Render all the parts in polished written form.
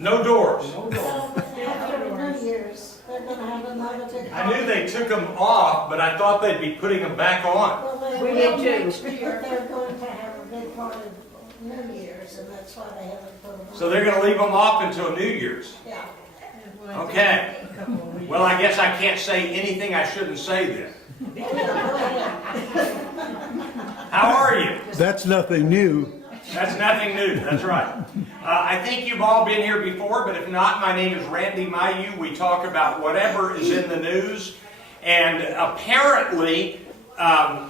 No doors. So after New Year's, they're gonna have another big. I knew they took them off, but I thought they'd be putting them back on. Well, they We will did too. next year, they're going to have a big party New Year's, and that's why they haven't put them on. So they're going to leave them off until New Year's. Yeah. Okay. Well, I guess I can't say anything I shouldn't say then. Go ahead. How are you? That's nothing new. That's nothing new, that's right. I think you've all been here before, but if not, my name is Randy Mayeau. We talk about whatever is in the news. And apparently, I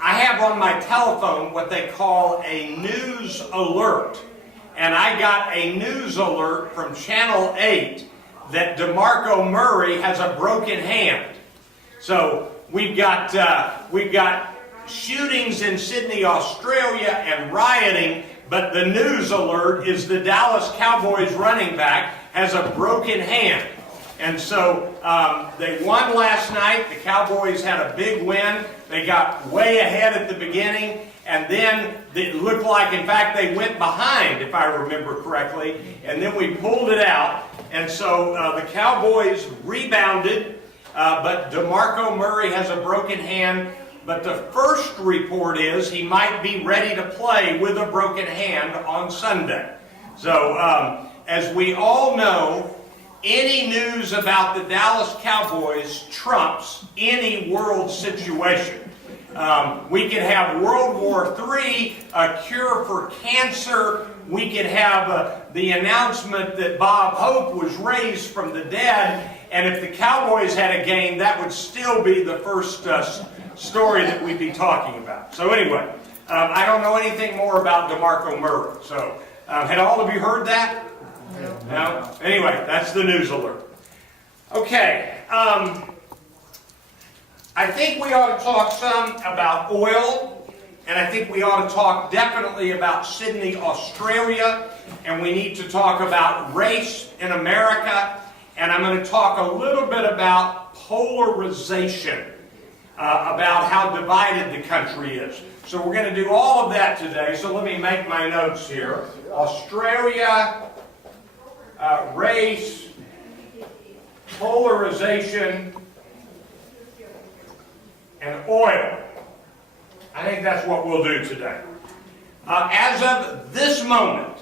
have on my telephone what they call a news alert. And I got a news alert from Channel 8 that DeMarco Murray has a broken hand. So we've got shootings in Sydney, Australia, and rioting, but the news alert is the Dallas Cowboys running back has a broken hand. And so they won last night. The Cowboys had a big win. They got way ahead at the beginning, and then it looked like, in fact, they went behind, if I remember correctly, and then we pulled it out. And so the Cowboys rebounded, but DeMarco Murray has a broken hand. But the first report is he might be ready to play with a broken hand on Sunday. So, as we all know, any news about the Dallas Cowboys trumps any world situation. We could have World War III, a cure for cancer. We could have the announcement that Bob Hope was raised from the dead. And if the Cowboys had a game, that would still be the first story that we'd be talking about. So anyway, I don't know anything more about DeMarco Murray. So had all of you heard that? No? Anyway, that's the news alert. Okay, I think we ought to talk some about oil, and I think we ought to talk definitely about Sydney, Australia, and we need to talk about race in America, and I'm going to talk a little bit about polarization, about how divided the country is. So we're going to do all of that today, so let me make my notes here. Australia, race, polarization, and oil. I think that's what we'll do today. As of this moment,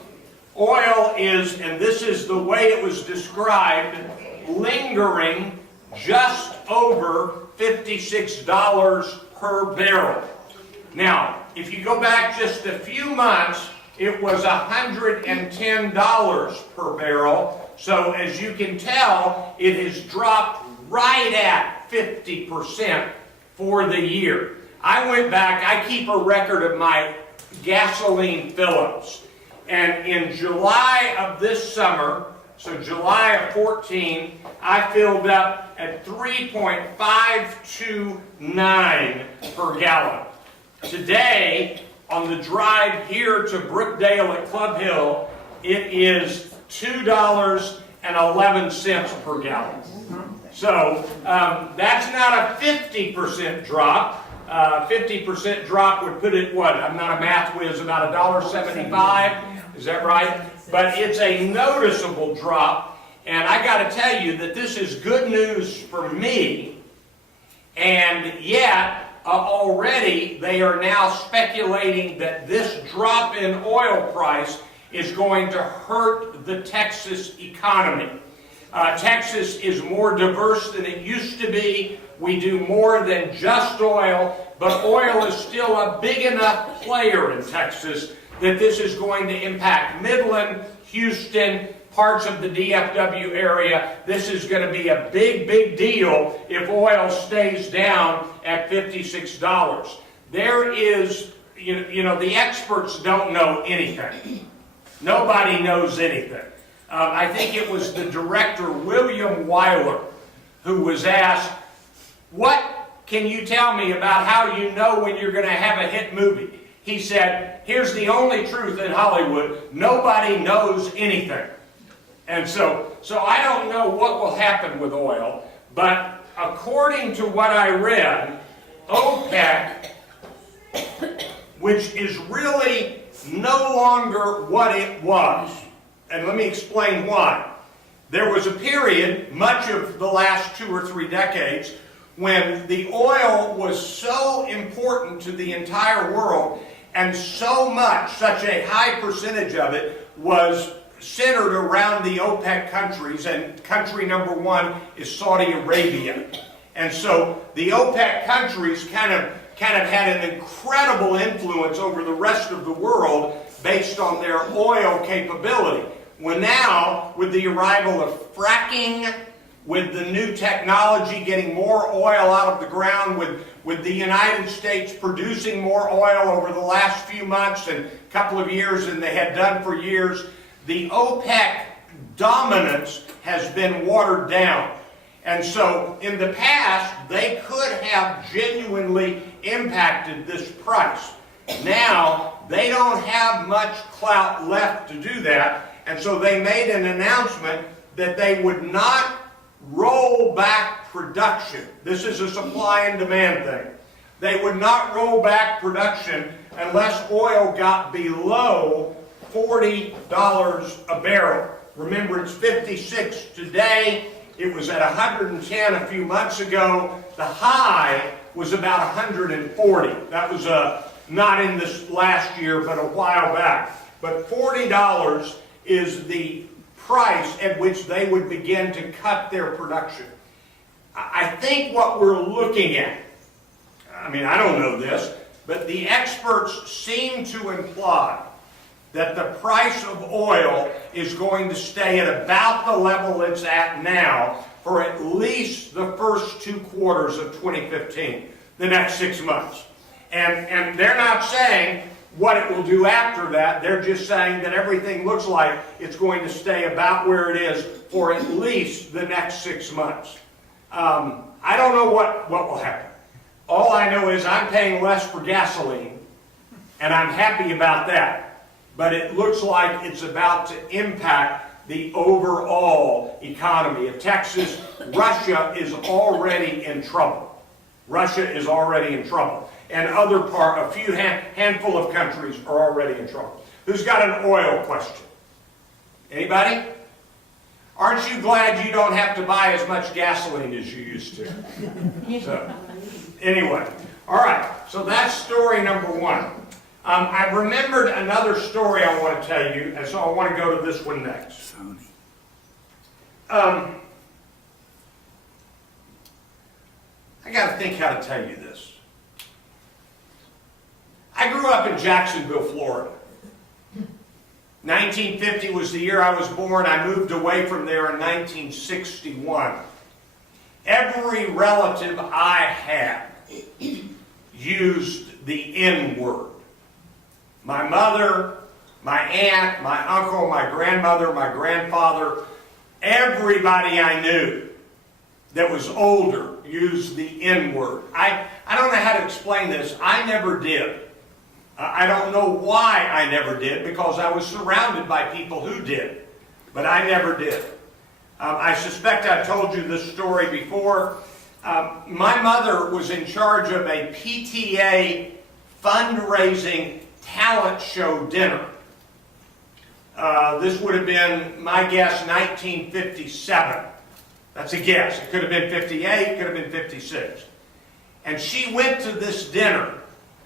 oil is, and this is the way it was described, lingering just over $56 per barrel. Now, if you go back just a few months, it was $110 per barrel. So as you can tell, it has dropped right at 50% for the year. I went back, I keep a record of my gasoline fill-ups. And in July of this summer, so July of 14, I filled up at 3.529 per gallon. Today, on the drive here to Brookdale at Club Hill, it is $2.11 per gallon. So that's not a 50% drop. 50% drop would put it, what? I'm not a math whiz, about $1.75. Is that right? But it's a noticeable drop. And I got to tell you that this is good news for me. And yet, already they are now speculating that this drop in oil price is going to hurt the Texas economy. Texas is more diverse than it used to be. We do more than just oil, but oil is still a big enough player in Texas that this is going to impact Midland, Houston, parts of the DFW area. This is going to be a big, big deal if oil stays down at $56. There is, you know, the experts don't know anything. Nobody knows anything. I think it was the director, William Wyler, who was asked, what can you tell me about how you know when you're going to have a hit movie? He said, here's the only truth in Hollywood, nobody knows anything. And so I don't know what will happen with oil, but according to what I read, OPEC, which is really no longer what it was, And let me explain why. There was a period, much of the last 2 or 3 decades, when the oil was so important to the entire world, and so much, such a high percentage of it, was centered around the OPEC countries, and country number 1 is Saudi Arabia. And so the OPEC countries kind of had an incredible influence over the rest of the world based on their oil capability. Well, now, with the arrival of fracking, with the new technology getting more oil out of the ground, with the United States producing more oil over the last few months and couple of years than they had done for years, the OPEC dominance has been watered down. And so, in the past, they could have genuinely impacted this price. Now, they don't have much clout left to do that, and so they made an announcement that they would not roll back production. This is a supply and demand thing. They would not roll back production unless oil got below $40 a barrel. Remember, it's 56 today. It was at 110 a few months ago. The high was about 140. That was not in this last year, but a while back. But $40 is the price at which they would begin to cut their production. I think what we're looking at, I mean, I don't know this, but the experts seem to imply that the price of oil is going to stay at about the level it's at now for at least the first 2 quarters of 2015, the next 6 months. And they're not saying what it will do after that. They're just saying that everything looks like it's going to stay about where it is for at least the next 6 months. I don't know what will happen. All I know is I'm paying less for gasoline, and I'm happy about that. But it looks like it's about to impact the overall economy of Texas. Russia is already in trouble. Russia is already in trouble. And a few handful of countries are already in trouble. Who's got an oil question? Anybody? Aren't you glad you don't have to buy as much gasoline as you used to? So, anyway, all right, so that's story number 1. I remembered another story I want to tell you, and so I want to go to this one next. Sony. I got to think how to tell you this. I grew up in Jacksonville, Florida. 1950 was the year I was born. I moved away from there in 1961. Every relative I had used the N-word. My mother, my aunt, my uncle, my grandmother, my grandfather, everybody I knew that was older used the N-word. I don't know how to explain this. I never did. I don't know why I never did, because I was surrounded by people who did. But I never did. I suspect I've told you this story before. My mother was in charge of a PTA fundraising talent show dinner. This would have been, my guess, 1957. That's a guess. It could have been 58, it could have been 56. And she went to this dinner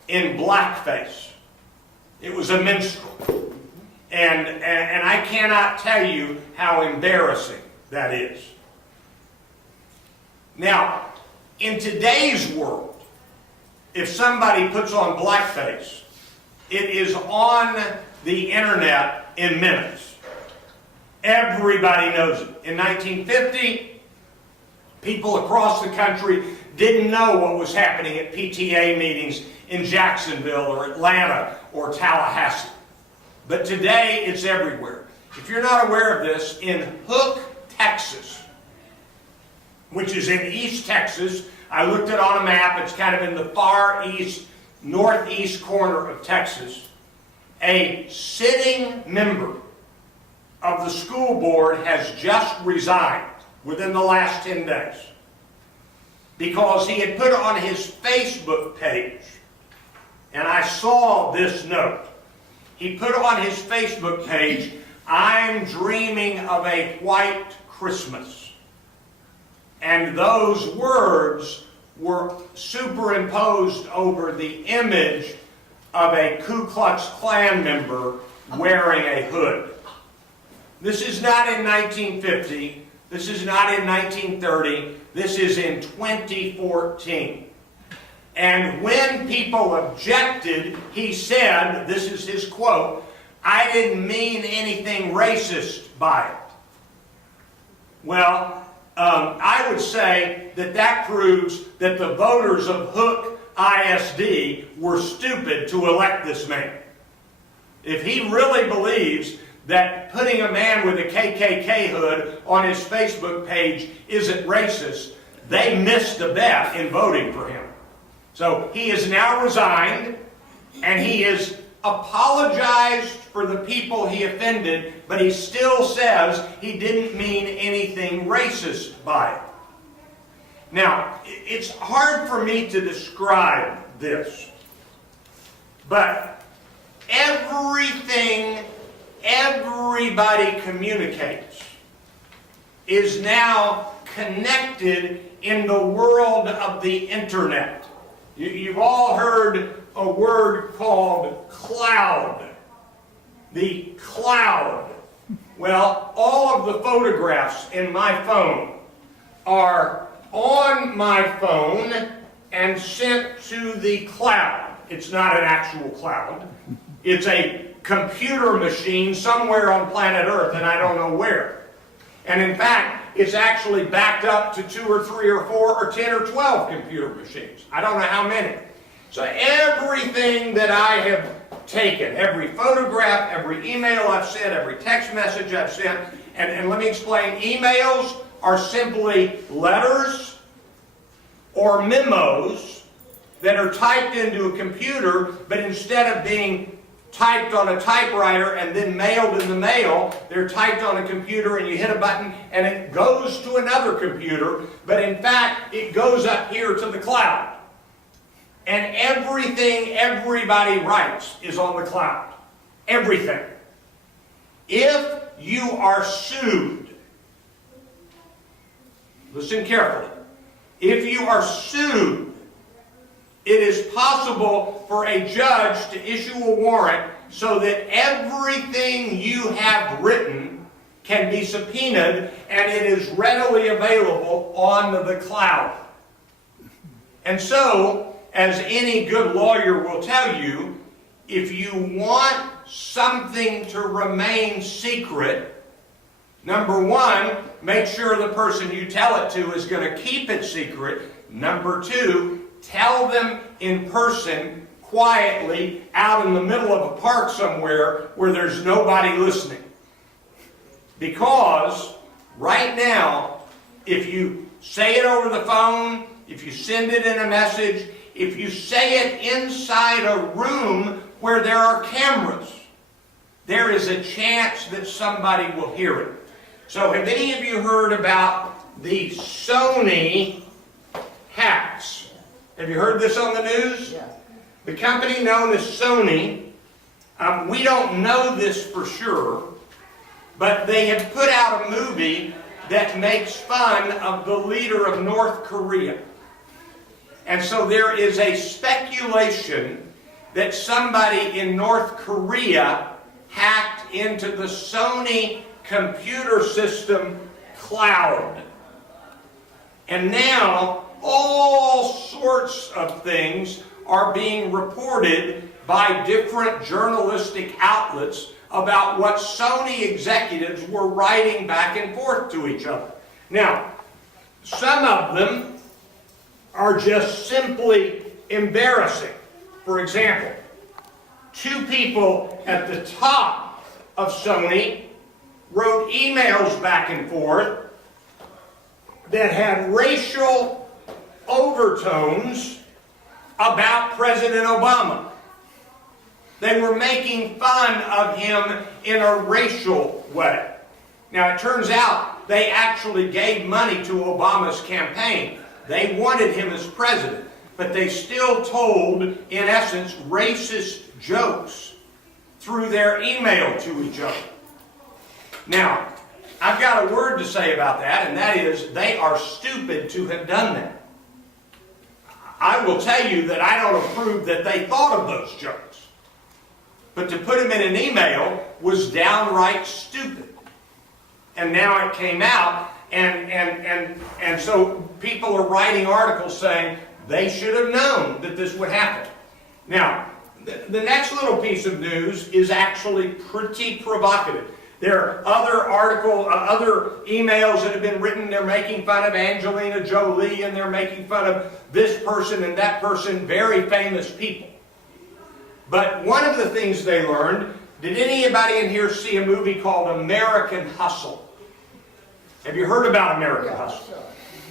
in blackface. It was a minstrel. And I cannot tell you how embarrassing that is. Now, in today's world, if somebody puts on blackface, it is on the internet in minutes. Everybody knows it. In 1950, people across the country didn't know what was happening at PTA meetings in Jacksonville or Atlanta or Tallahassee. But today, it's everywhere. If you're not aware of this, in Hook, Texas, which is in East Texas, I looked it on a map, it's kind of in the far east, northeast corner of Texas, a sitting member of the school board has just resigned within the last 10 days because he had put on his Facebook page, and I saw this note. He put on his Facebook page, I'm dreaming of a white Christmas. And those words were superimposed over the image of a Ku Klux Klan member wearing a hood. This is not in 1950. This is not in 1930. This is in 2014. And when people objected, he said, this is his quote, "I didn't mean anything racist by it." Well, I would say that that proves that the voters of Hook ISD were stupid to elect this man. If he really believes that putting a man with a KKK hood on his Facebook page isn't racist, they missed a bet in voting for him. So he is now resigned, and he has apologized for the people he offended, but he still says he didn't mean anything racist by it. Now, it's hard for me to describe this, but everything everybody communicates is now connected in the world of the internet. You've all heard a word called cloud. The cloud. Well, all of the photographs in my phone are on my phone and sent to the cloud. It's not an actual cloud. It's a computer machine somewhere on planet Earth, and I don't know where. And in fact, it's actually backed up to 2 or 3 or 4 or 10 or 12 computer machines. I don't know how many. So everything that I have taken, every photograph, every email I've sent, every text message I've sent, and let me explain, emails are simply letters or memos that are typed into a computer, but instead of being typed on a typewriter and then mailed in the mail, they're typed on a computer and you hit a button and it goes to another computer, but in fact it goes up here to the cloud. And everything everybody writes is on the cloud. Everything. If you are sued, listen carefully, if you are sued, it is possible for a judge to issue a warrant so that everything you have written can be subpoenaed and it is readily available on the cloud. And so, as any good lawyer will tell you, if you want something to remain secret, number one, make sure the person you tell it to is going to keep it secret. Number two, tell them in person, quietly, out in the middle of a park somewhere where there's nobody listening. Because right now, if you say it over the phone, if you send it in a message, if you say it inside a room where there are cameras, there is a chance that somebody will hear it. So have any of you heard about the Sony hacks? Have you heard this on the news? Yeah. The company known as Sony, we don't know this for sure, but they have put out a movie that makes fun of the leader of North Korea. And so there is a speculation that somebody in North Korea hacked into the Sony computer system cloud. And now all sorts of things are being reported by different journalistic outlets about what Sony executives were writing back and forth to each other. Now, some of them are just simply embarrassing. For example, 2 people at the top of Sony wrote emails back and forth that had racial overtones about President Obama. They were making fun of him in a racial way. Now, it turns out they actually gave money to Obama's campaign. They wanted him as president, but they still told, in essence, racist jokes through their email to each other. Now, I've got a word to say about that, and that is they are stupid to have done that. I will tell you that I don't approve that they thought of those jokes. But to put them in an email was downright stupid. And now it came out, and so people are writing articles saying they should have known that this would happen. Now, the next little piece of news is actually pretty provocative. There are other emails that have been written. They're making fun of Angelina Jolie, and they're making fun of this person and that person, very famous people. But one of the things they learned, did anybody in here see a movie called American Hustle? Have you heard about American Hustle?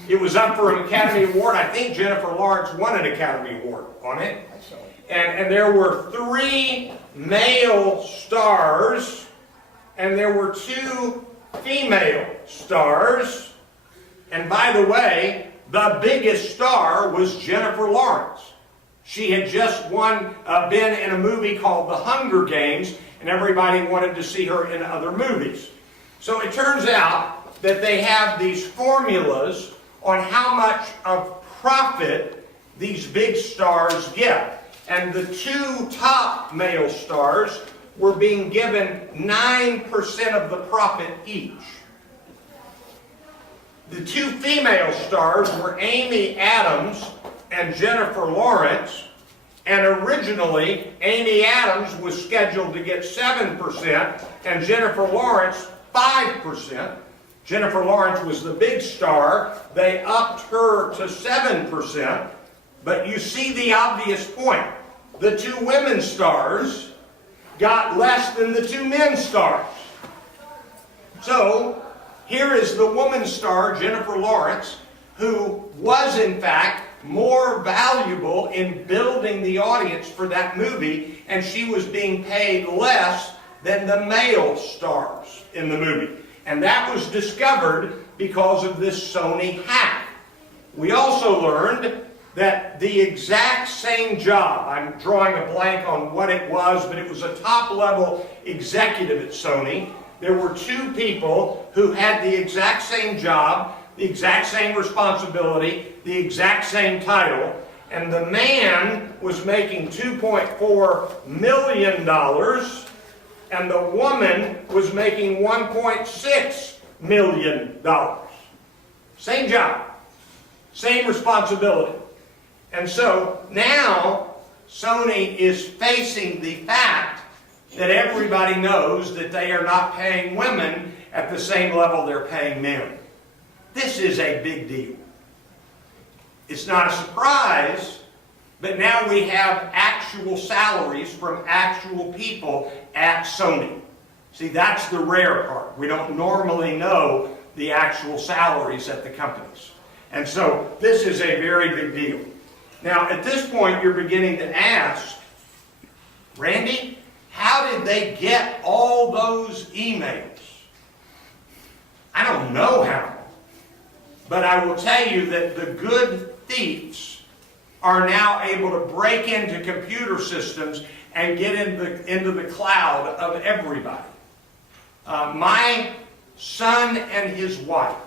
It was up for an Academy Award. I think Jennifer Lawrence won an Academy Award on it. And there were 3 male stars, and there were 2 female stars. And by the way, the biggest star was Jennifer Lawrence. She had just been in a movie called The Hunger Games, and everybody wanted to see her in other movies. So it turns out that they have these formulas on how much of profit these big stars get. And the 2 top male stars were being given 9% of the profit each. The 2 female stars were Amy Adams and Jennifer Lawrence, and originally Amy Adams was scheduled to get 7% and Jennifer Lawrence 5%. Jennifer Lawrence was the big star. They upped her to 7%, but you see the obvious point. The 2 women stars got less than the 2 men stars. So, here is the woman star, Jennifer Lawrence, who was in fact more valuable in building the audience for that movie, and she was being paid less than the male stars in the movie. And that was discovered because of this Sony hack. We also learned that the exact same job, I'm drawing a blank on what it was, but it was a top-level executive at Sony. There were 2 people who had the exact same job, the exact same responsibility, the exact same title, and the man was making $2.4 million, and the woman was making $1.6 million. Same job, same responsibility. And so now Sony is facing the fact that everybody knows that they are not paying women at the same level they're paying men. This is a big deal. It's not a surprise, but now we have actual salaries from actual people at Sony. See, that's the rare part. We don't normally know the actual salaries at the companies. And so this is a very big deal. Now, at this point, you're beginning to ask, Randy, how did they get all those emails? I don't know how. But I will tell you that the good thieves are now able to break into computer systems and get into the cloud of everybody. My son and his wife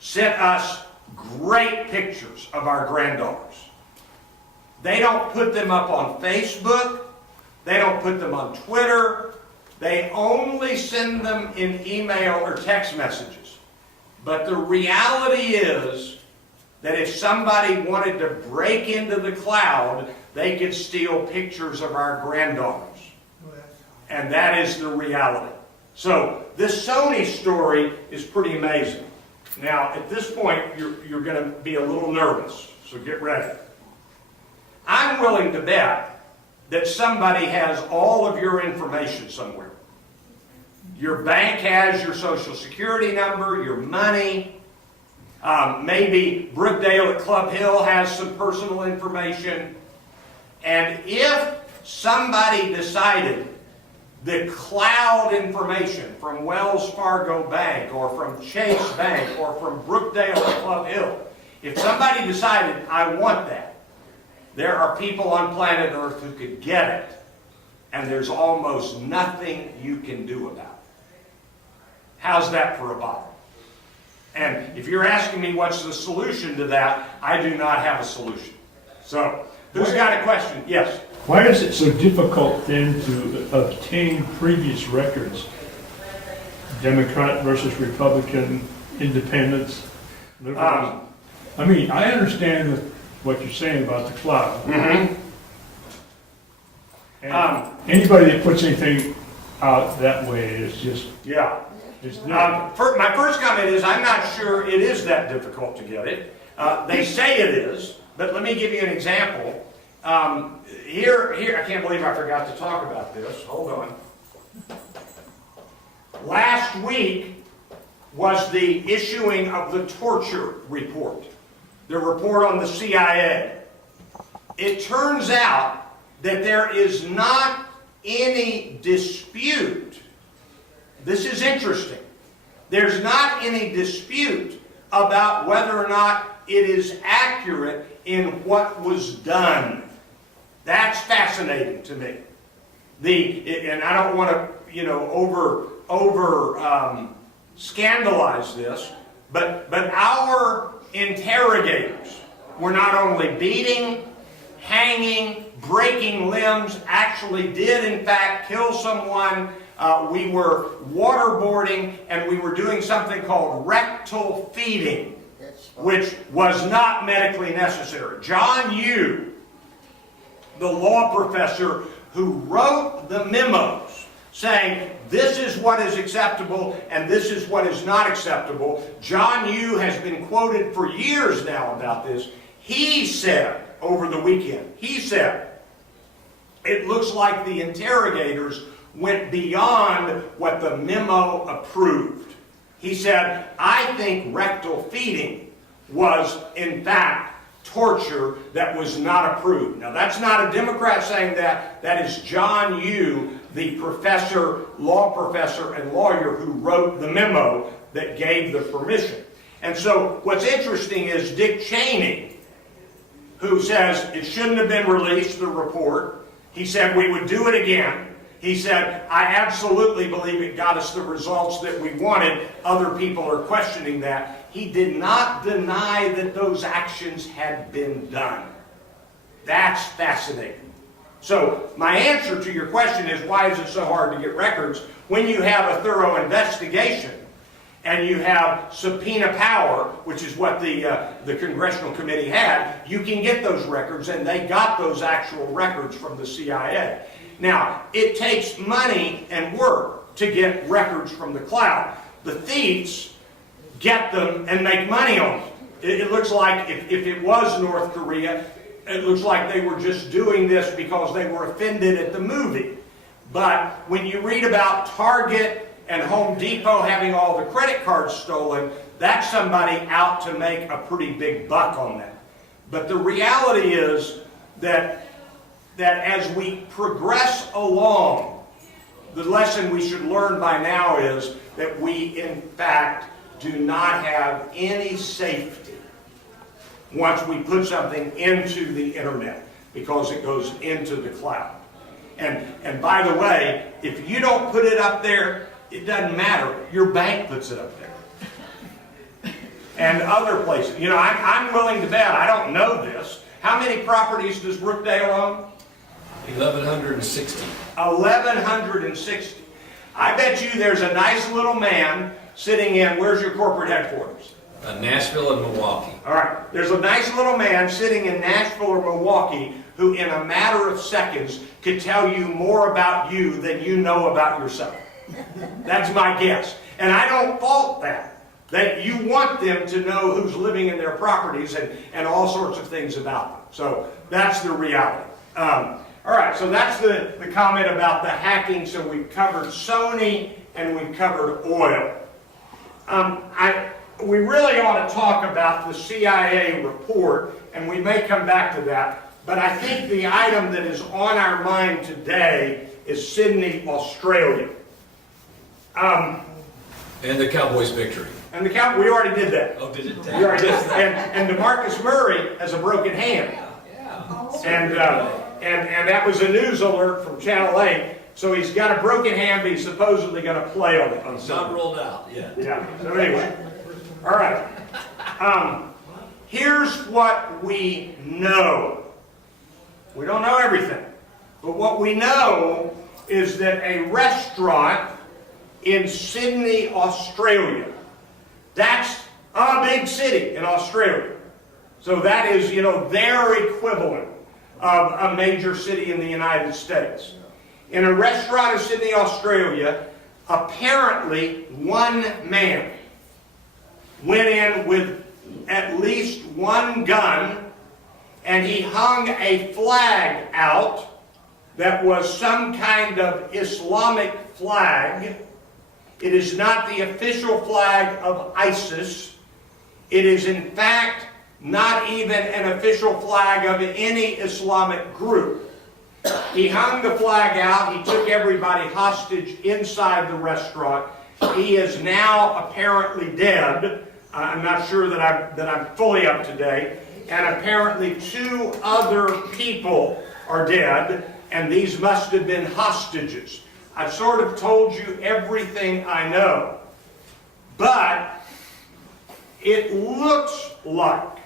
sent us great pictures of our granddaughters. They don't put them up on Facebook. They don't put them on Twitter. They only send them in email or text messages. But the reality is that if somebody wanted to break into the cloud, they could steal pictures of our granddaughters. And that is the reality. So this Sony story is pretty amazing. Now, at this point, you're going to be a little nervous, so get ready. I'm willing to bet that somebody has all of your information somewhere. Your bank has your social security number, your money. Maybe Brookdale at Club Hill has some personal information. And if somebody decided the cloud information from Wells Fargo Bank or from Chase Bank or from Brookdale at Club Hill, if somebody decided, I want that, there are people on planet Earth who could get it, and there's almost nothing you can do about it. How's that for a bottle? And if you're asking me what's the solution to that, I do not have a solution. So, who's got a question? Yes? Why is it so difficult then to obtain previous records? Democrat versus Republican, independents, liberals? I mean, I understand what you're saying about the cloud. Mm-hmm. And anybody that puts anything out that way is just, Yeah. it's My first comment is I'm not sure it is that difficult to get it. They say it is, but let me give you an example. Here, I can't believe I forgot to talk about this. Hold on. Last week was the issuing of the torture report, the report on the CIA. It turns out that there is not any dispute. This is interesting. There's not any dispute about whether or not it is accurate in what was done. That's fascinating to me. And I don't want to, scandalize this, but our interrogators were not only beating, hanging, breaking limbs, actually did in fact kill someone. We were waterboarding, and we were doing something called rectal feeding, which was not medically necessary. John Yoo, the law professor who wrote the memos saying this is what is acceptable and this is what is not acceptable. John Yoo has been quoted for years now about this. He said over the weekend, he said, it looks like the interrogators went beyond what the memo approved. He said, I think rectal feeding was in fact torture that was not approved. Now that's not a Democrat saying that. That is John Yoo, the law professor and lawyer who wrote the memo that gave the permission. And so what's interesting is Dick Cheney, who says it shouldn't have been released, the report. He said we would do it again. He said, I absolutely believe it got us the results that we wanted. Other people are questioning that. He did not deny that those actions had been done. That's fascinating. So my answer to your question is, why is it so hard to get records? When you have a thorough investigation and you have subpoena power, which is what the Congressional Committee had, you can get those records, and they got those actual records from the CIA. Now, it takes money and work to get records from the cloud. The thieves get them and make money on them. It looks like if it was North Korea, it looks like they were just doing this because they were offended at the movie. But when you read about Target and Home Depot having all the credit cards stolen, that's somebody out to make a pretty big buck on that. But the reality is that as we progress along, the lesson we should learn by now is that we, in fact, do not have any safety once we put something into the internet, because it goes into the cloud. And by the way, if you don't put it up there, it doesn't matter. Your bank puts it up there. And other places. You know, I'm willing to bet, I don't know this, how many properties does Brookdale own? 1,160. 1,160. I bet you there's a nice little man sitting in, where's your corporate headquarters? Nashville and Milwaukee. All right, there's a nice little man sitting in Nashville or Milwaukee who in a matter of seconds could tell you more about you than you know about yourself. That's my guess. And I don't fault that. That you want them to know who's living in their properties and all sorts of things about them. So that's the reality. All right, so that's the comment about the hacking. So we've covered Sony and we've covered oil. We really ought to talk about the CIA report, and we may come back to that. But I think the item that is on our mind today is Sydney, Australia. And the Cowboys' victory. And we already did that. Oh, did it? We already did. And DeMarcus Murray has a broken hand. Yeah. And that was a news alert from Channel 8. So he's got a broken hand, but he's supposedly going to play on it. It's not ruled out yet. Yeah, so anyway. All right. Here's what we know. We don't know everything. But what we know is that a restaurant in Sydney, Australia, that's a big city in Australia. So that is, their equivalent of a major city in the United States. In a restaurant in Sydney, Australia, apparently one man went in with at least one gun, and he hung a flag out that was some kind of Islamic flag. It is not the official flag of ISIS. It is in fact not even an official flag of any Islamic group. He hung the flag out. He took everybody hostage inside the restaurant. He is now apparently dead. I'm not sure that I'm fully up to date. And apparently 2 other people are dead, and these must have been hostages. I've sort of told you everything I know. But it looks like,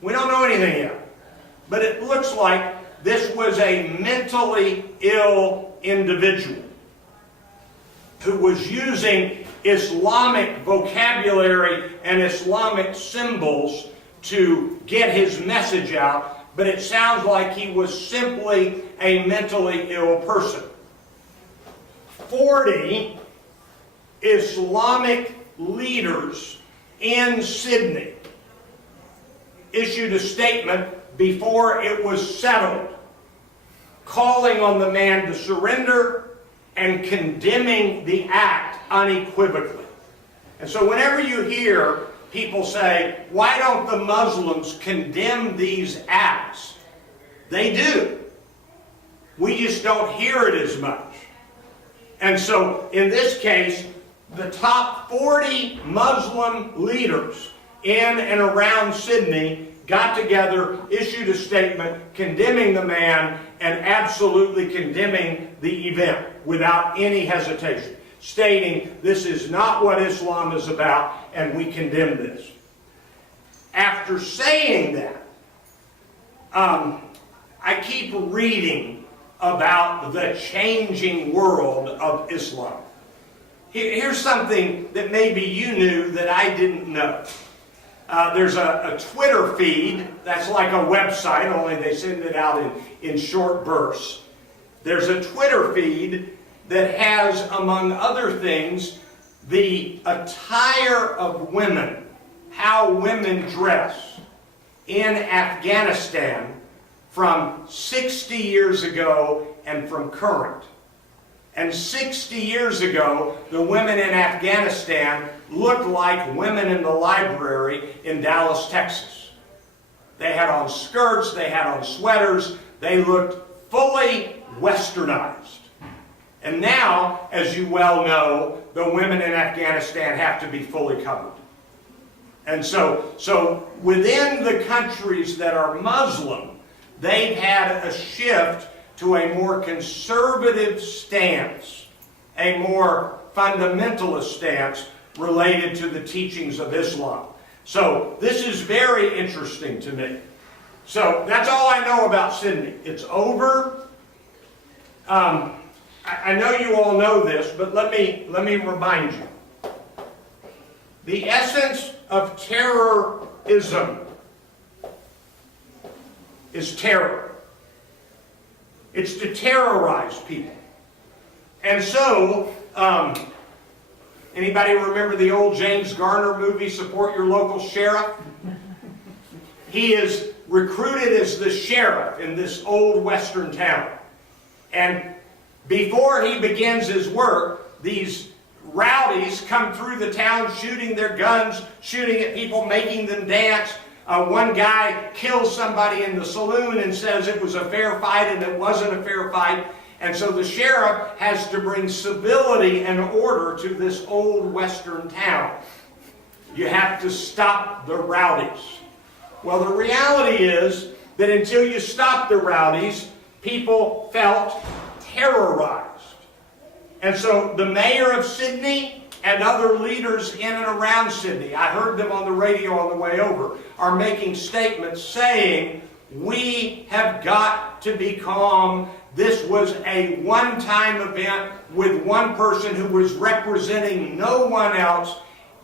we don't know anything yet, but it looks like this was a mentally ill individual who was using Islamic vocabulary and Islamic symbols to get his message out, but it sounds like he was simply a mentally ill person. 40 Islamic leaders in Sydney issued a statement before it was settled, calling on the man to surrender and condemning the act unequivocally. And so whenever you hear people say, why don't the Muslims condemn these acts? They do. We just don't hear it as much. And so in this case, the top 40 Muslim leaders in and around Sydney got together, issued a statement condemning the man and absolutely condemning the event without any hesitation, stating this is not what Islam is about and we condemn this. After saying that, I keep reading about the changing world of Islam. Here's something that maybe you knew that I didn't know. There's a Twitter feed that's like a website, only they send it out in short bursts. There's a Twitter feed that has, among other things, the attire of women, how women dress in Afghanistan from 60 years ago and from current. And 60 years ago, the women in Afghanistan looked like women in the library in Dallas, Texas. They had on skirts, they had on sweaters, they looked fully westernized. And now, as you well know, the women in Afghanistan have to be fully covered. And so within the countries that are Muslim, they've had a shift to a more conservative stance, a more fundamentalist stance related to the teachings of Islam. So this is very interesting to me. So that's all I know about Sydney. It's over. I know you all know this, but let me remind you. The essence of terrorism is terror. It's to terrorize people. And so, anybody remember the old James Garner movie, Support Your Local Sheriff? He is recruited as the sheriff in this old western town. And before he begins his work, these rowdies come through the town shooting their guns, shooting at people, making them dance. One guy kills somebody in the saloon and says it was a fair fight, and it wasn't a fair fight. And so the sheriff has to bring civility and order to this old western town. You have to stop the rowdies. Well, the reality is that until you stop the rowdies, people felt terrorized. And so the mayor of Sydney and other leaders in and around Sydney, I heard them on the radio on the way over, are making statements saying, we have got to be calm. This was a one-time event with one person who was representing no one else.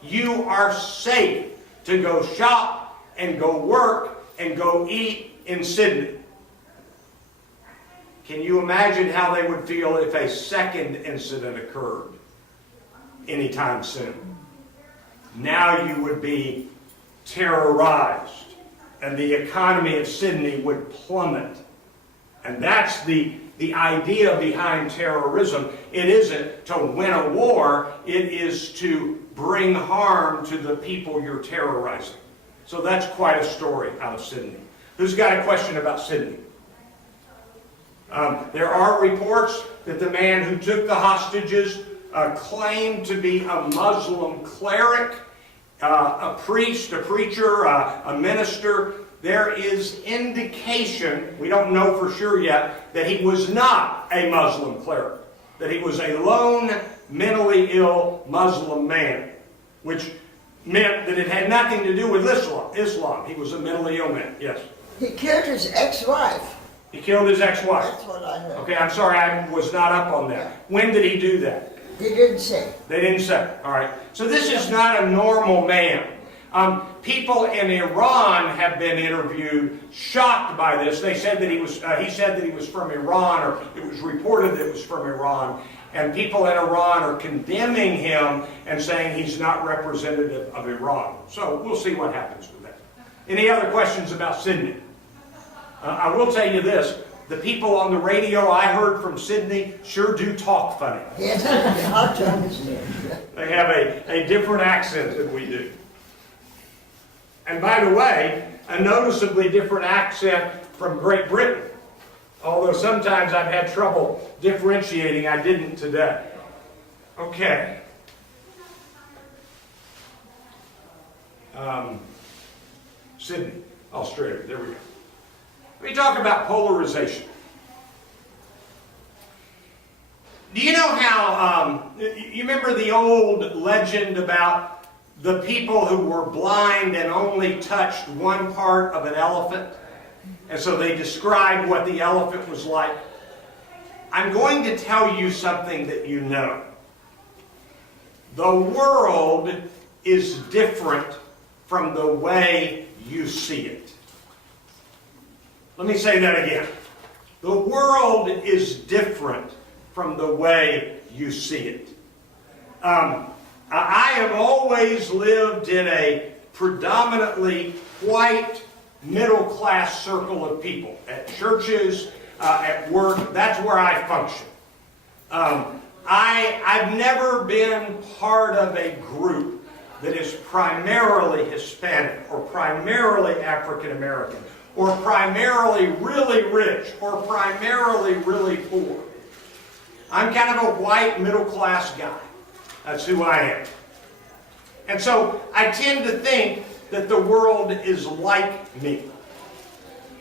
You are safe to go shop and go work and go eat in Sydney. Can you imagine how they would feel if a second incident occurred anytime soon? Now you would be terrorized, and the economy of Sydney would plummet. And that's the idea behind terrorism. It isn't to win a war, it is to bring harm to the people you're terrorizing. So that's quite a story out of Sydney. Who's got a question about Sydney? There are reports that the man who took the hostages claimed to be a Muslim cleric, a priest, a preacher, a minister. There is indication, we don't know for sure yet, that he was not a Muslim cleric, that he was a lone, mentally ill Muslim man, which meant that it had nothing to do with Islam. He was a mentally ill man, yes. He killed his ex-wife. He killed his ex-wife. That's what I heard. Okay, I'm sorry, I was not up on that. When did he do that? He didn't say. They didn't say. All right. So this is not a normal man. People in Iran have been interviewed, shocked by this. They said that he said that he was from Iran, or it was reported that it was from Iran. And people in Iran are condemning him and saying he's not representative of Iran. So we'll see what happens with that. Any other questions about Sydney? I will tell you this. The people on the radio I heard from Sydney sure do talk funny. Yes, hard to understand. They have a different accent than we do. And by the way, a noticeably different accent from Great Britain. Although sometimes I've had trouble differentiating, I didn't today. Okay. Sydney, Australia, there we go. Let me talk about polarization. Do you know how, you remember the old legend about the people who were blind and only touched one part of an elephant? And so they described what the elephant was like. I'm going to tell you something that you know. The world is different from the way you see it. Let me say that again. The world is different from the way you see it. I have always lived in a predominantly white, middle-class circle of people. At churches, at work, that's where I function. I've never been part of a group that is primarily Hispanic, or primarily African American, or primarily really rich, or primarily really poor. I'm kind of a white, middle-class guy. That's who I am. And so I tend to think that the world is like me.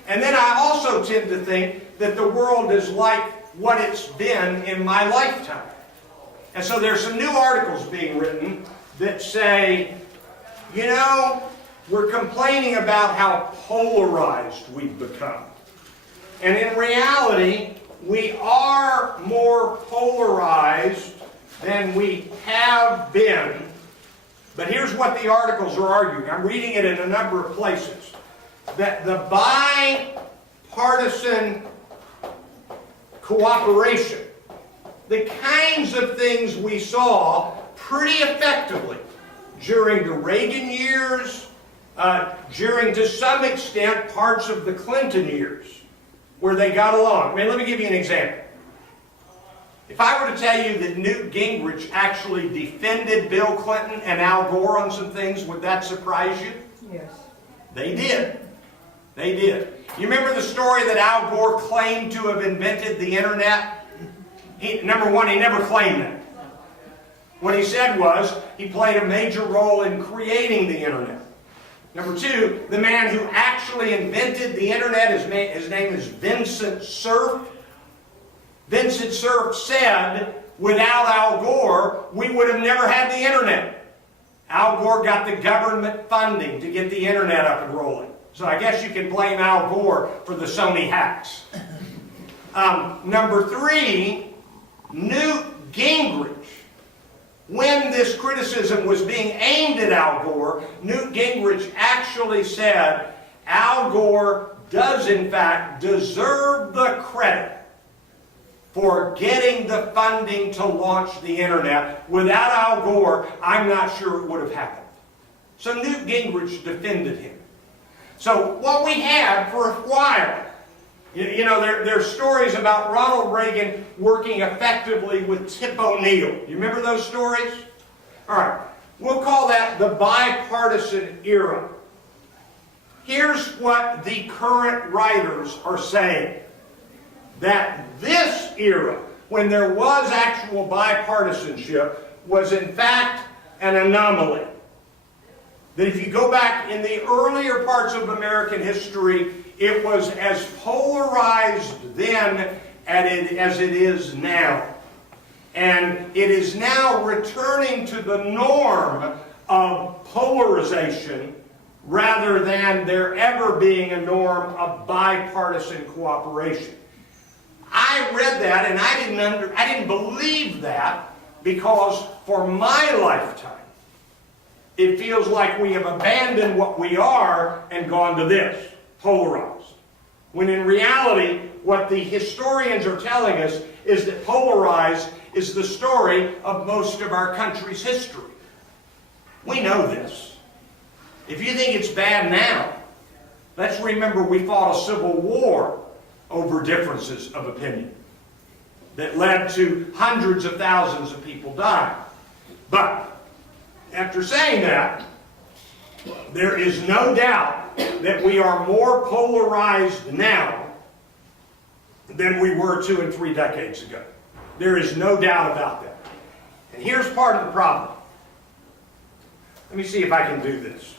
And then I also tend to think that the world is like what it's been in my lifetime. And so there's some new articles being written that say, you know, we're complaining about how polarized we've become. And in reality, we are more polarized than we have been. But here's what the articles are arguing. I'm reading it in a number of places. That the bipartisan cooperation, the kinds of things we saw pretty effectively during the Reagan years, during, to some extent, parts of the Clinton years, where they got along. I mean, let me give you an example. If I were to tell you that Newt Gingrich actually defended Bill Clinton and Al Gore on some things, would that surprise you? Yes. They did. They did. You remember the story that Al Gore claimed to have invented the internet? Number one, he never claimed that. What he said was he played a major role in creating the internet. Number two, the man who actually invented the internet, his name is Vincent Cerf. Vincent Cerf said, without Al Gore, we would have never had the internet. Al Gore got the government funding to get the internet up and rolling. So I guess you can blame Al Gore for the Sony hacks. Number 3, Newt Gingrich. When this criticism was being aimed at Al Gore, Newt Gingrich actually said, Al Gore does in fact deserve the credit for getting the funding to launch the internet. Without Al Gore, I'm not sure it would have happened. So Newt Gingrich defended him. So what we had for a while, you know, there are stories about Ronald Reagan working effectively with Tip O'Neill. You remember those stories? All right, we'll call that the bipartisan era. Here's what the current writers are saying. That this era, when there was actual bipartisanship, was in fact an anomaly. That if you go back in the earlier parts of American history, it was as polarized then as it is now. And it is now returning to the norm of polarization rather than there ever being a norm of bipartisan cooperation. I read that and I didn't believe that, because for my lifetime it feels like we have abandoned what we are and gone to this, polarized. When in reality, what the historians are telling us is that polarized is the story of most of our country's history. We know this. If you think it's bad now, let's remember we fought a civil war over differences of opinion that led to hundreds of thousands of people dying. But after saying that, there is no doubt that we are more polarized now than we were 2 and 3 decades ago. There is no doubt about that. And here's part of the problem. Let me see if I can do this.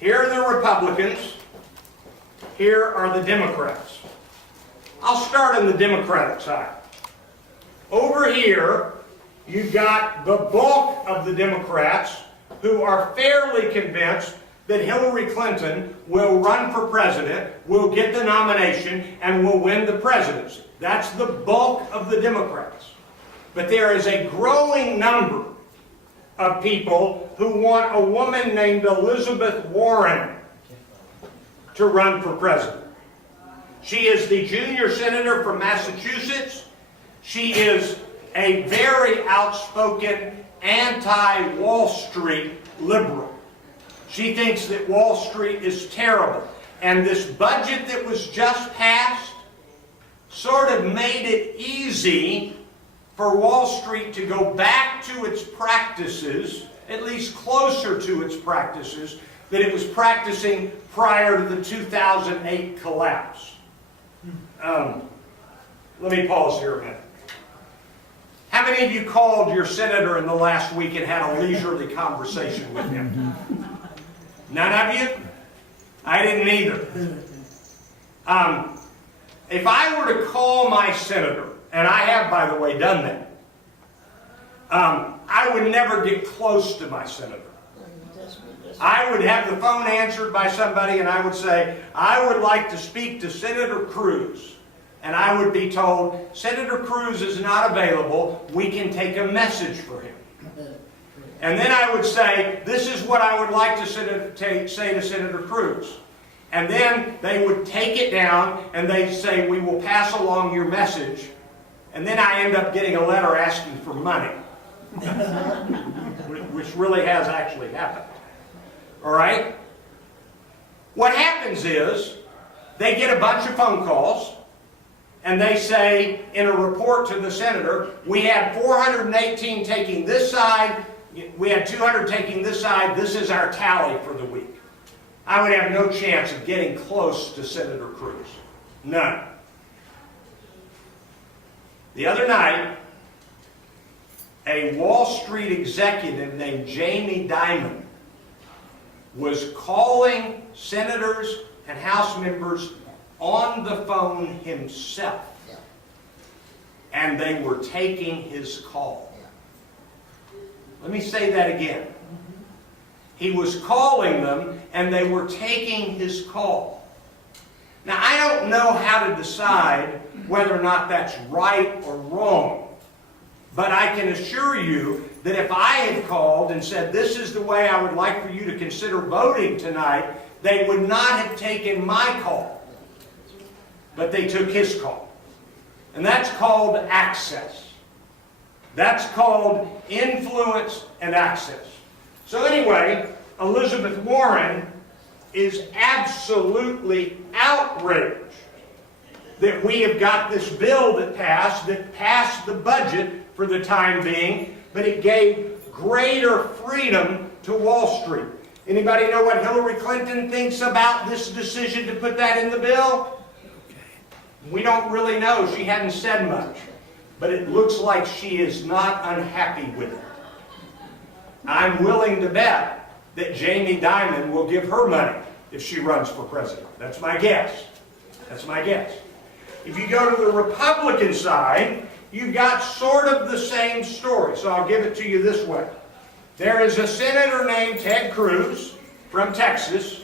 Here are the Republicans. Here are the Democrats. I'll start on the Democratic side. Over here, you've got the bulk of the Democrats who are fairly convinced that Hillary Clinton will run for president, will get the nomination, and will win the presidency. That's the bulk of the Democrats. But there is a growing number of people who want a woman named Elizabeth Warren to run for president. She is the junior senator from Massachusetts. She is a very outspoken anti-Wall Street liberal. She thinks that Wall Street is terrible. And this budget that was just passed sort of made it easy for Wall Street to go back to its practices, at least closer to its practices, that it was practicing prior to the 2008 collapse. Let me pause here a minute. How many of you called your senator in the last week and had a leisurely conversation with him? None of you? I didn't either. If I were to call my senator, and I have, by the way, done that, I would never get close to my senator. I would have the phone answered by somebody and I would say, I would like to speak to Senator Cruz. And I would be told, Senator Cruz is not available, we can take a message for him. And then I would say, this is what I would like to say to Senator Cruz. And then they would take it down and they'd say, we will pass along your message. And then I end up getting a letter asking for money. Which really has actually happened. All right? What happens is, they get a bunch of phone calls, and they say in a report to the senator, we had 418 taking this side, we had 200 taking this side, this is our tally for the week. I would have no chance of getting close to Senator Cruz. None. The other night, a Wall Street executive named Jamie Dimon was calling senators and House members on the phone himself. and they were taking his call. Let me say that again. He was calling them, and they were taking his call. Now, I don't know how to decide whether or not that's right or wrong, but I can assure you that if I had called and said, this is the way I would like for you to consider voting tonight, they would not have taken my call, but they took his call. And that's called access. That's called influence and access. So anyway, Elizabeth Warren is absolutely outraged that we have got this bill that passed the budget for the time being, but it gave greater freedom to Wall Street. Anybody know what Hillary Clinton thinks about this decision to put that in the bill? We don't really know. She hadn't said much. But it looks like she is not unhappy with it. I'm willing to bet that Jamie Dimon will give her money if she runs for president. That's my guess. That's my guess. If you go to the Republican side, you've got sort of the same story. So I'll give it to you this way. There is a senator named Ted Cruz from Texas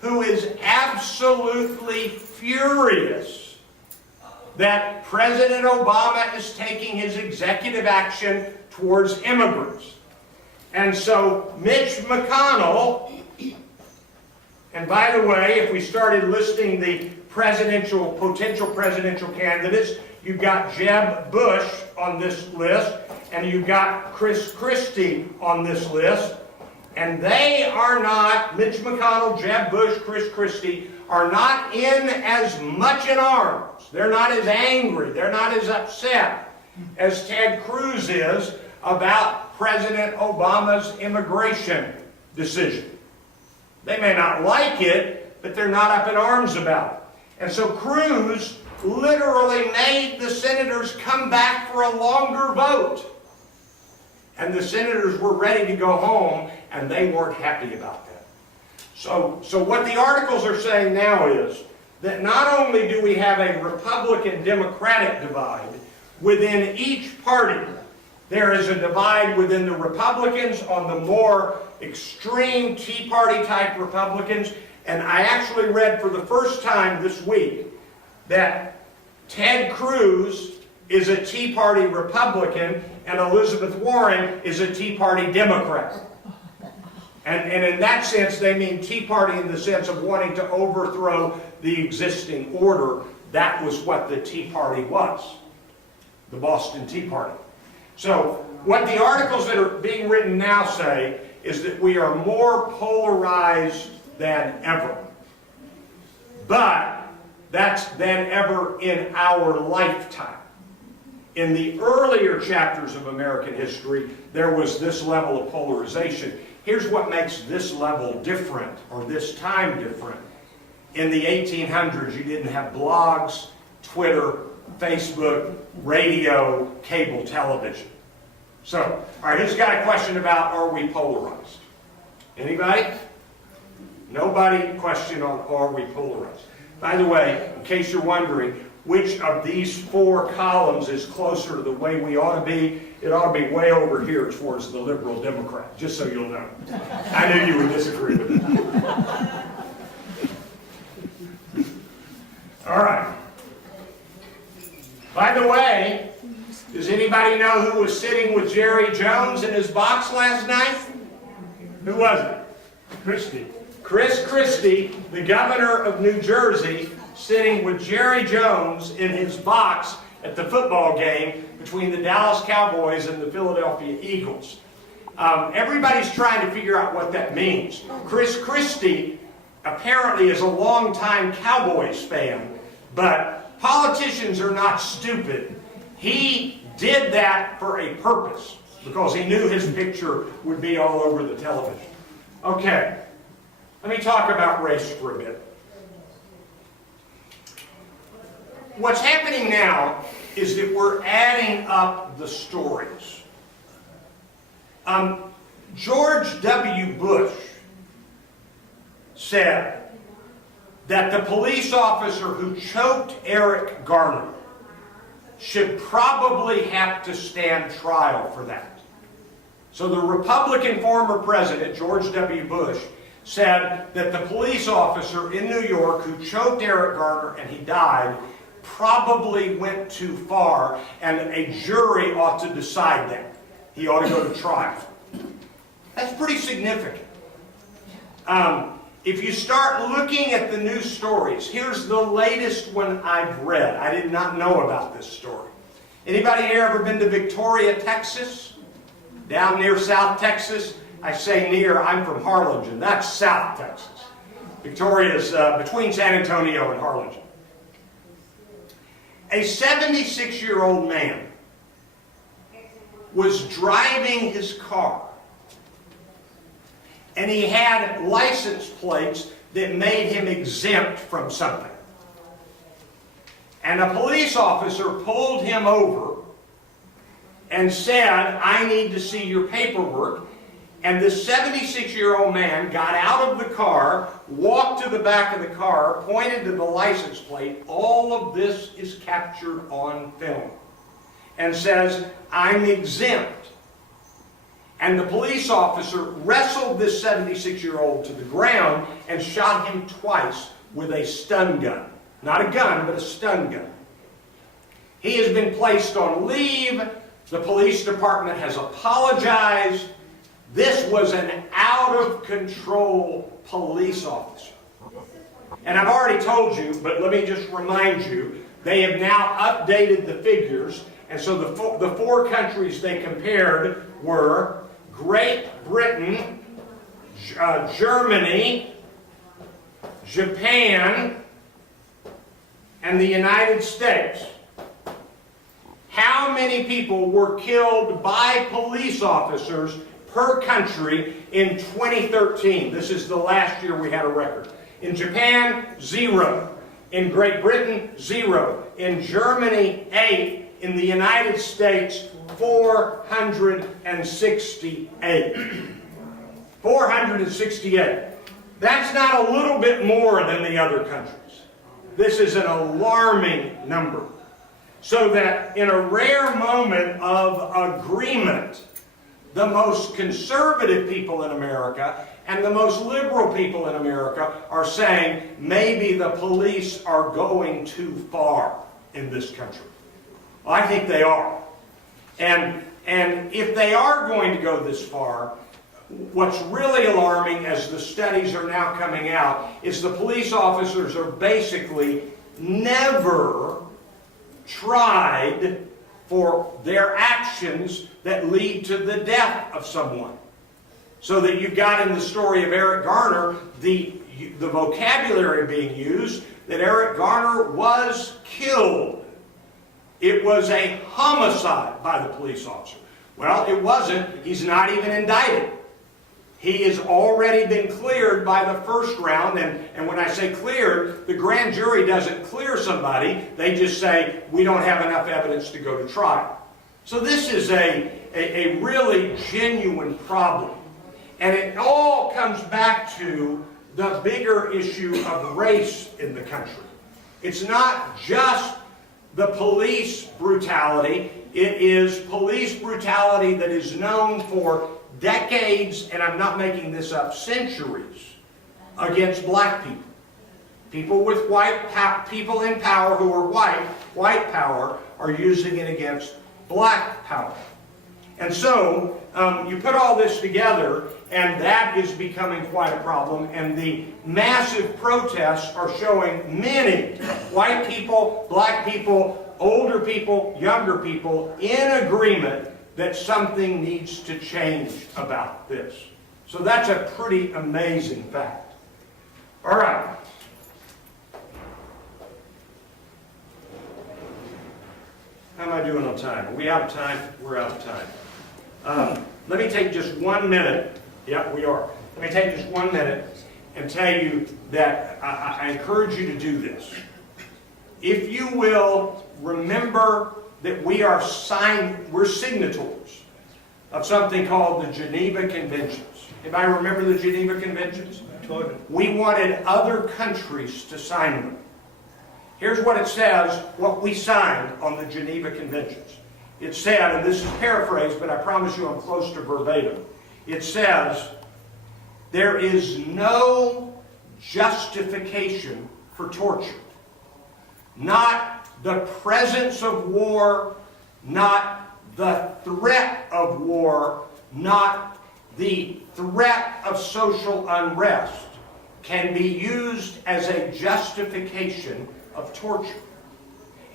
who is absolutely furious that President Obama is taking his executive action towards immigrants. And so Mitch McConnell, and by the way, if we started listing the potential presidential candidates, you've got Jeb Bush on this list, and you've got Chris Christie on this list, and they are not, Mitch McConnell, Jeb Bush, Chris Christie, are not in as much in arms. They're not as angry, they're not as upset as Ted Cruz is about President Obama's immigration decision. They may not like it, but they're not up in arms about it. And so Cruz literally made the senators come back for a longer vote. And the senators were ready to go home, and they weren't happy about that. So what the articles are saying now is that not only do we have a Republican-Democratic divide within each party, there is a divide within the Republicans on the more extreme Tea Party type Republicans. And I actually read for the first time this week that Ted Cruz is a Tea Party Republican and Elizabeth Warren is a Tea Party Democrat. And in that sense, they mean Tea Party in the sense of wanting to overthrow the existing order. That was what the Tea Party was, the Boston Tea Party. So what the articles that are being written now say is that we are more polarized than ever. But that's than ever in our lifetime. In the earlier chapters of American history, there was this level of polarization. Here's what makes this level different, or this time different. In the 1800s, you didn't have blogs, Twitter, Facebook, radio, cable television. So, all right, who's got a question about are we polarized? Anybody? Nobody question on are we polarized. By the way, in case you're wondering, which of these four columns is closer to the way we ought to be? It ought to be way over here towards the liberal Democrat, just so you'll know. I knew you would disagree with that. All right. By the way, does anybody know who was sitting with Jerry Jones in his box last night? Who was it? Christie. Chris Christie, the governor of New Jersey, sitting with Jerry Jones in his box at the football game between the Dallas Cowboys and the Philadelphia Eagles. Everybody's trying to figure out what that means. Chris Christie apparently is a longtime Cowboys fan, but politicians are not stupid. He did that for a purpose because he knew his picture would be all over the television. Okay, let me talk about race for a bit. What's happening now is that we're adding up the stories. George W. Bush said that the police officer who choked Eric Garland should probably have to stand trial for that. So the Republican former president, George W. Bush, said that the police officer in New York who choked Eric Garner and he died probably went too far, and a jury ought to decide that. He ought to go to trial. That's pretty significant. If you start looking at the news stories, here's the latest one I've read. I did not know about this story. Anybody here ever been to Victoria, Texas? Down near South Texas? I say near, I'm from Harlingen. That's South Texas. Victoria is between San Antonio and Harlingen. A 76-year-old man was driving his car, and he had license plates that made him exempt from something. And a police officer pulled him over and said, I need to see your paperwork. And this 76-year-old man got out of the car, walked to the back of the car, pointed to the license plate. All of this is captured on film. And says, I'm exempt. And the police officer wrestled this 76-year-old to the ground and shot him twice with a stun gun. Not a gun, but a stun gun. He has been placed on leave. The police department has apologized. This was an out-of-control police officer. And I've already told you, but let me just remind you, they have now updated the figures. And so the four countries they compared were Great Britain, Germany, Japan, and the United States. How many people were killed by police officers per country in 2013? This is the last year we had a record. In Japan, 0. In Great Britain, 0. In Germany, 8. In the United States, 468. 468. That's not a little bit more than the other countries. This is an alarming number. So that in a rare moment of agreement, the most conservative people in America and the most liberal people in America are saying maybe the police are going too far in this country. I think they are. And if they are going to go this far, what's really alarming, as the studies are now coming out, is the police officers are basically never tried for their actions that lead to the death of someone. So that you've got in the story of Eric Garner, the vocabulary being used, that Eric Garner was killed. It was a homicide by the police officer. Well, it wasn't. He's not even indicted. He has already been cleared by the first round, and when I say cleared, the grand jury doesn't clear somebody. They just say, we don't have enough evidence to go to trial. So this is a really genuine problem. And it all comes back to the bigger issue of race in the country. It's not just the police brutality. It is police brutality that is known for decades, and I'm not making this up, centuries, against black people. People with people in power who are white power, are using it against black power. And so, you put all this together, and that is becoming quite a problem, and the massive protests are showing many white people, black people, older people, younger people in agreement that something needs to change about this. So that's a pretty amazing fact. All right. How am I doing on time? Are we out of time? We're out of time. Let me take just 1 minute. Yep, we are. Let me take just 1 minute and tell you that I encourage you to do this. If you will, remember that we're signatories of something called the Geneva Conventions. Anybody remember the Geneva Conventions? We wanted other countries to sign them. Here's what it says, what we signed on the Geneva Conventions. It said, and this is paraphrased, but I promise you I'm close to verbatim. It says, there is no justification for torture. Not the presence of war, not the threat of war, not the threat of social unrest can be used as a justification of torture.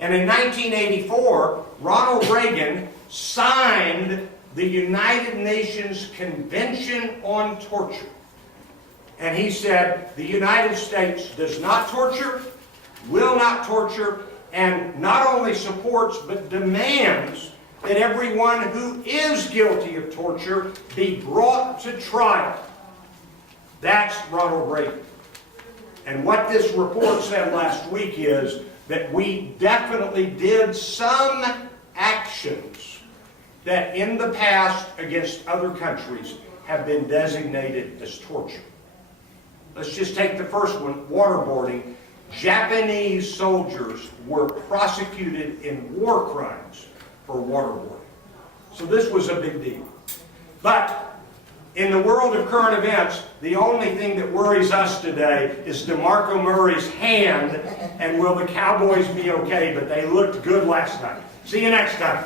And in 1984, Ronald Reagan signed the United Nations Convention on Torture. And he said, the United States does not torture, will not torture, and not only supports but demands that everyone who is guilty of torture be brought to trial. That's Ronald Reagan. And what this report said last week is that we definitely did some actions that in the past against other countries have been designated as torture. Let's just take the first one, waterboarding. Japanese soldiers were prosecuted in war crimes for waterboarding. So this was a big deal. But in the world of current events, the only thing that worries us today is DeMarco Murray's hand, and will the Cowboys be okay? But they looked good last night. See you next time.